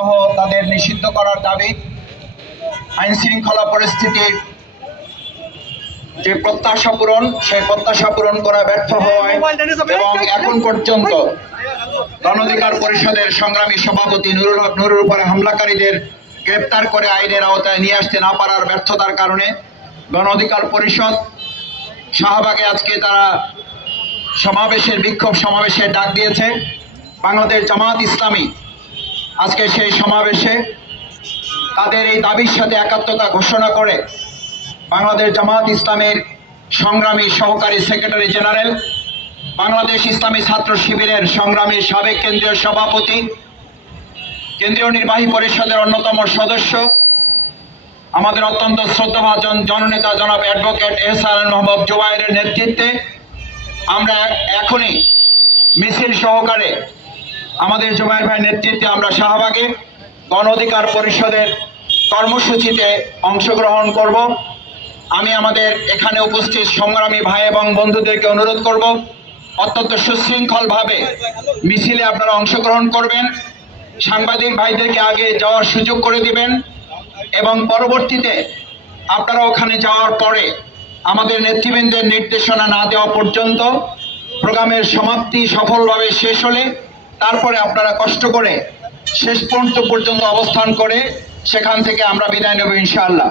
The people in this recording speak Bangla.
সহ তাদের নিষিদ্ধ করার দাবি আইন শৃঙ্খলা পরিস্থিতির যে প্রত্যাশা পূরণ, সেই প্রত্যাশা পূরণ করা ব্যর্থ হওয়ায় এবং এখন পর্যন্ত গণঅধিকার পরিষদের সংগ্রামী সভাপতি নুরুল হক নুরুর উপরে হামলাকারীদের গ্রেপ্তার করে আইনের আওতায় নিয়ে আসতে না পারার ব্যর্থতার কারণে গণ অধিকার পরিষদ শাহবাগে আজকে তারা সমাবেশের বিক্ষোভ সমাবেশের ডাক দিয়েছে। বাংলাদেশ জামাত ইসলামী আজকে সেই সমাবেশে তাদের এই দাবির সাথে একাত্মতা ঘোষণা করে বাংলাদেশ জামাত ইসলামের সংগ্রামী সহকারী সেক্রেটারি জেনারেল, বাংলাদেশ ইসলামী ছাত্র শিবিরের সংগ্রামী সাবেক কেন্দ্রীয় সভাপতি, কেন্দ্রীয় নির্বাহী পরিষদের অন্যতম সদস্য, আমাদের অত্যন্ত শ্রদ্ধাভাজন জননেতা জনাব অ্যাডভোকেট আর মোহাম্মদ জুবাইরের নেতৃত্বে আমরা এখনই মিছিল সহকারে আমাদের জুবাইর ভাই নেতৃত্বে আমরা শাহবাগে গণ অধিকার পরিষদের কর্মসূচিতে অংশগ্রহণ করব। আমি আমাদের এখানে উপস্থিত সংগ্রামী ভাই এবং বন্ধুদেরকে অনুরোধ করব, অত্যন্ত সুশৃঙ্খলভাবে মিছিলে আপনারা অংশগ্রহণ করবেন। সাংবাদিক ভাইদেরকে আগে যাওয়ার সুযোগ করে দিবেন এবং পরবর্তীতে আপনারা ওখানে যাওয়ার পরে আমাদের নেতৃবৃন্দের নির্দেশনা না দেওয়া পর্যন্ত প্রোগ্রামের সমাপ্তি সফলভাবে শেষ হলে তারপরে আপনারা কষ্ট করে শেষ পর্যন্ত পর্যন্ত অবস্থান করে সেখান থেকে আমরা বিদায় নেব ইনশাআল্লাহ।